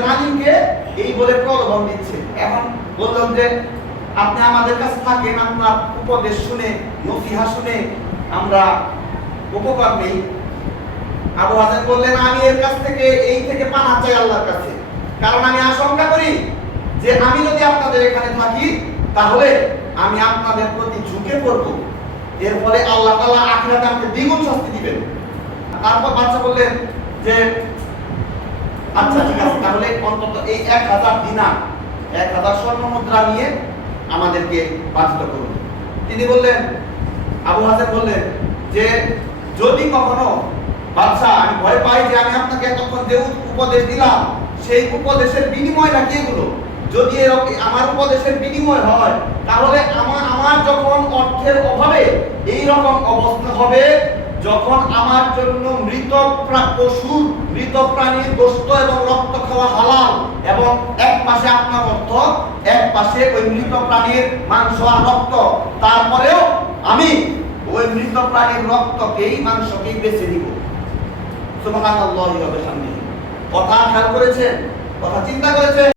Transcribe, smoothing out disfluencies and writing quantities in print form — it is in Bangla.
একজন আলিমকে এই বলে প্রলোভন দিচ্ছে। এখন বললাম যে আপনি আমাদের কাছে থাকেন, আপনার উপদেশ শুনে, নসিহা শুনে আমরা উপকার নেই। আবু হাজেম বললেন, আমি এর কাছ থেকে এই থেকে পানাহ চাই আল্লাহর কাছে, কারণ আমি আশঙ্কা করি যে আমি যদি আপনাদের এখানে থাকি তাহলে আমি আপনাদের প্রতি ঝুঁকে পড়ব, এর ফলে আল্লাহ তাআলা আখিরাতে আমাকে দ্বিগুণ শাস্তি দিবেন। তারপর বাদশা বললেন যে আচ্ছা ঠিক আছে, তাহলে অন্তত এই 1000 দিনার 1000 স্বর্ণ মুদ্রা নিয়ে আমাদেরকে বাধিত করুন। তিনি বললেন, আবু হাজেম বললেন যে যদি কখনো বাদশা, আমি ভয় পাই যে আমি আপনাকে এতক্ষণ যে উপদেশ দিলাম সেই উপদেশের বিনিময় নাকি এগুলো, যদি আমার উপদেশের বিনিময় হয় তাহলে আমার যখন অর্থের অভাবে এই রকম অবস্থা হবে, যখন আমার জন্য মৃত পশু, মৃত প্রাণীর গোশত এবং রক্ত খাওয়া হালাল, এবং এক পাশে আপনার অর্থ, এক পাশে ওই মৃত প্রাণীর মাংস আর রক্ত, তারপরেও আমি ওই মৃত প্রাণীর রক্তকেই, মাংসকেই বেছে নিব। সুবহানাল্লাহি ওয়া বিহামদিহি। কথা খেয়াল করেছেন? কথা চিন্তা করেছেন?